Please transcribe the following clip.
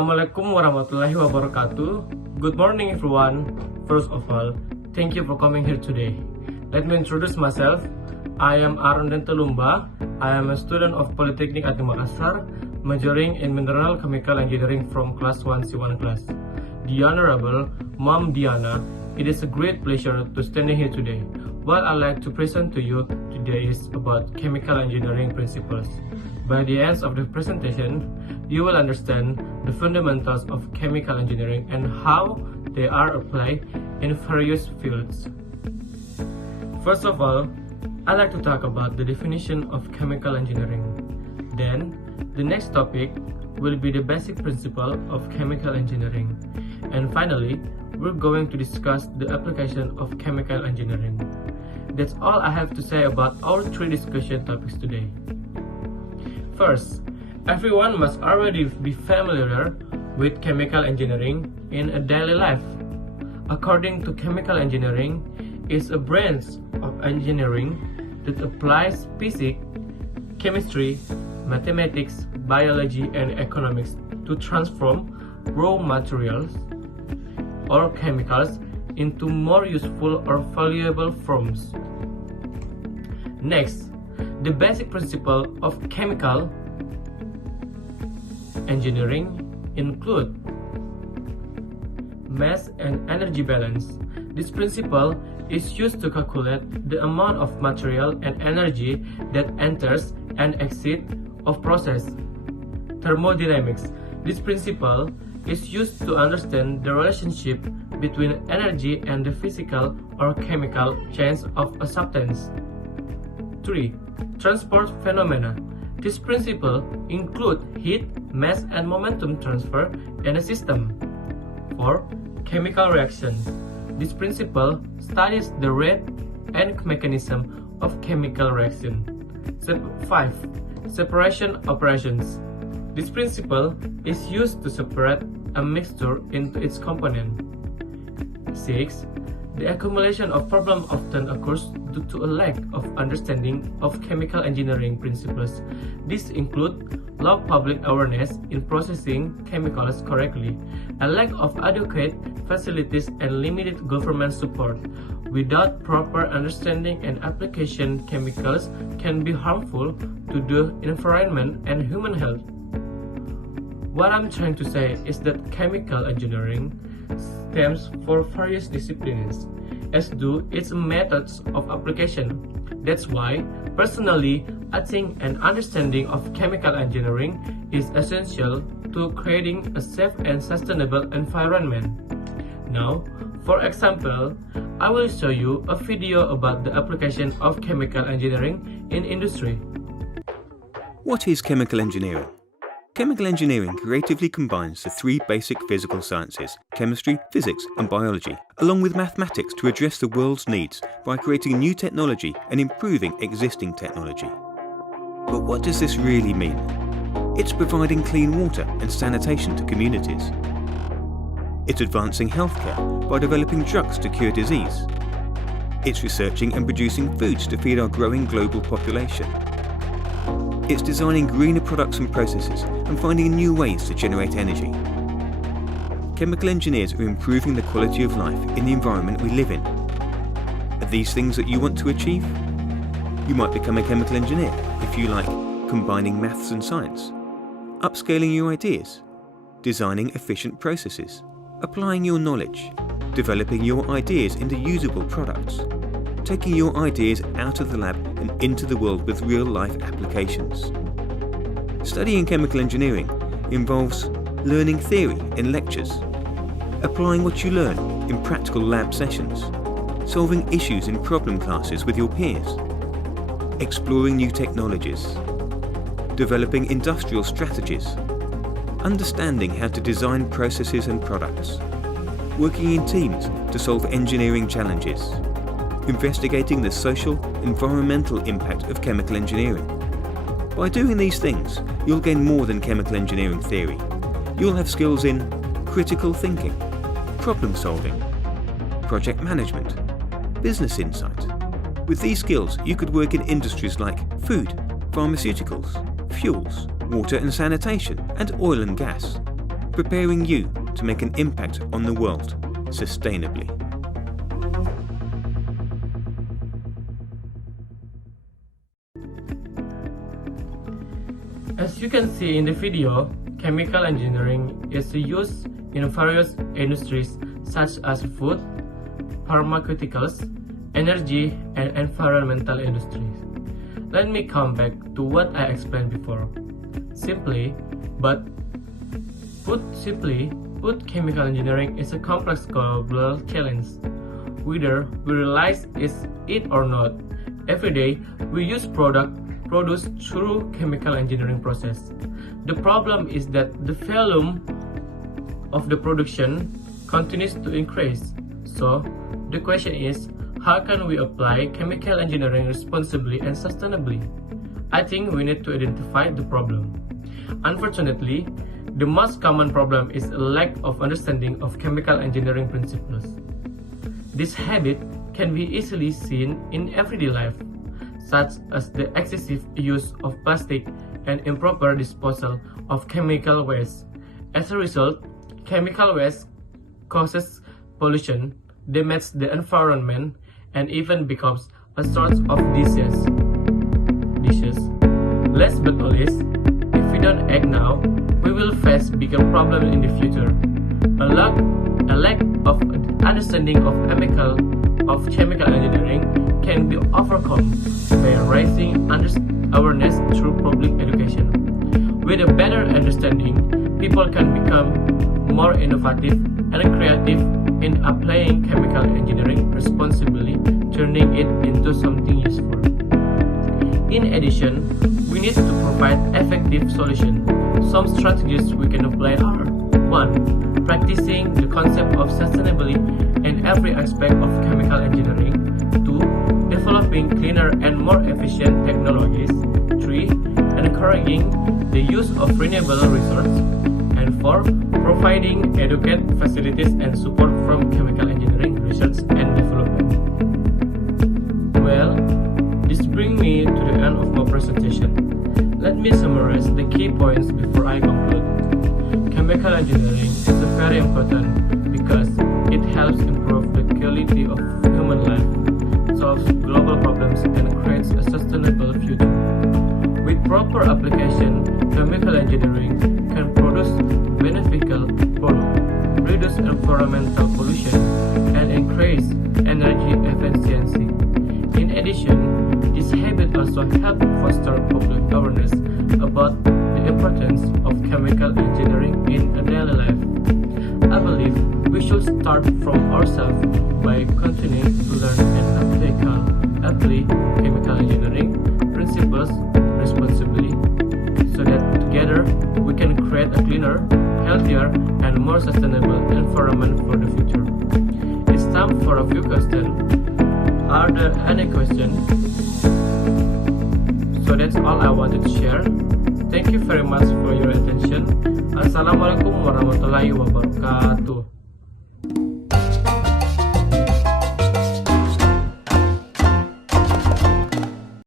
Assalamualaikum warahmatullahi wabarakatuh. Good morning everyone. First of all, thank you for coming here today. Let me introduce myself. I am Denta Lumbaa. I am a student of Polytechnic at Makassar, majoring in Mineral Chemical Engineering from class 1 C1 class. The Honorable Mom Diana, it is a great pleasure to stand here today. What I'd like to present to you today is about chemical engineering principles. By the end of the presentation, you will understand the fundamentals of chemical engineering and how they are applied in various fields. First of all, I'd like to talk about the definition of chemical engineering. Then, the next topic will be the basic principle of chemical engineering. And finally, we're going to discuss the application of chemical engineering. That's all I have to say about our three discussion topics today. First, everyone must already be familiar with chemical engineering in a daily life. According to chemical engineering, is a branch of engineering that applies physics, chemistry, mathematics, biology, and economics to transform raw materials or chemicals into more useful or valuable forms. Next, the basic principle of chemical engineering include mass and energy balance. This principle is used to calculate the amount of material and energy that enters and exits of process. Thermodynamics. This principle is used to understand the relationship between energy and the physical or chemical change of a substance. 3. Transport phenomena. This principle includes heat, mass, and momentum transfer in a system. 4. Chemical reaction. This principle studies the rate and mechanism of chemical reaction. 5. Separation operations. This principle is used to separate a mixture into its components. 6. The accumulation of problems often occurs due to a lack of understanding of chemical engineering principles. These include low public awareness in processing chemicals correctly, a lack of adequate facilities, and limited government support. Without proper understanding and application, chemicals can be harmful to the environment and human health. What I'm trying to say is that chemical engineering stems for various disciplines, as do its methods of application. That's why, personally, I think an understanding of chemical engineering is essential to creating a safe and sustainable environment. Now, for example, I will show you a video about the application of chemical engineering in industry. What is chemical engineering? Chemical engineering creatively combines the three basic physical sciences, chemistry, physics, and biology, along with mathematics to address the world's needs by creating new technology and improving existing technology. But what does this really mean? It's providing clean water and sanitation to communities. It's advancing healthcare by developing drugs to cure disease. It's researching and producing foods to feed our growing global population. It's designing greener products and processes and finding new ways to generate energy. Chemical engineers are improving the quality of life in the environment we live in. Are these things that you want to achieve? You might become a chemical engineer if you like combining maths and science, upscaling your ideas, designing efficient processes, applying your knowledge, developing your ideas into usable products, taking your ideas out of the lab and into the world with real-life applications. Studying chemical engineering involves learning theory in lectures, applying what you learn in practical lab sessions, solving issues in problem classes with your peers, exploring new technologies, developing industrial strategies, understanding how to design processes and products, working in teams to solve engineering challenges, investigating the social, environmental impact of chemical engineering. By doing these things, you'll gain more than chemical engineering theory. You'll have skills in critical thinking, problem solving, project management, business insight. With these skills, you could work in industries like food, pharmaceuticals, fuels, water and sanitation, and oil and gas, preparing you to make an impact on the world sustainably. As you can see in the video, chemical engineering is used in various industries such as food, pharmaceuticals, energy, and environmental industries. Let me come back to what I explained before. Put chemical engineering is a complex global challenge. Whether we realize it or not, every day we use products produced through chemical engineering process. The problem is that the volume of the production continues to increase. So, the question is, how can we apply chemical engineering responsibly and sustainably? I think we need to identify the problem. Unfortunately, the most common problem is a lack of understanding of chemical engineering principles. This habit can be easily seen in everyday life, such as the excessive use of plastic and improper disposal of chemical waste. As a result, chemical waste causes pollution, damages the environment, and even becomes a source of disease. Last but not least, if we don't act now, we will face bigger problems in the future. A lack of understanding of chemical engineering can be overcome by raising awareness through public education. With a better understanding, people can become more innovative and creative in applying chemical engineering responsibly, turning it into something useful. In addition, we need to provide effective solutions. Some strategies we can apply are: 1. Practicing the concept of sustainability in every aspect of chemical engineering. 2. Developing cleaner and more efficient technologies. 3. Encouraging the use of renewable resources. And 4. Providing adequate facilities and support from chemical engineering research and development. Well, this brings me to the end of my presentation. Let me summarize the key points before I conclude. Chemical engineering is very important because it helps improve the quality of human life, solves global problems, and creates a sustainable future. With proper application, chemical engineering can produce beneficial products, reduce environmental pollution, and increase energy efficiency. In addition, this habit also helps foster public awareness about the importance of chemical engineering in a daily life. I believe we should start from ourselves by continuing to learn and apply chemical engineering principles responsibly, so that together we can create a cleaner, healthier, and more sustainable environment for the future. It's time for a few questions. Are there any questions? So that's all I wanted to share. Thank you very much for your attention. Assalamualaikum warahmatullahi wabarakatuh.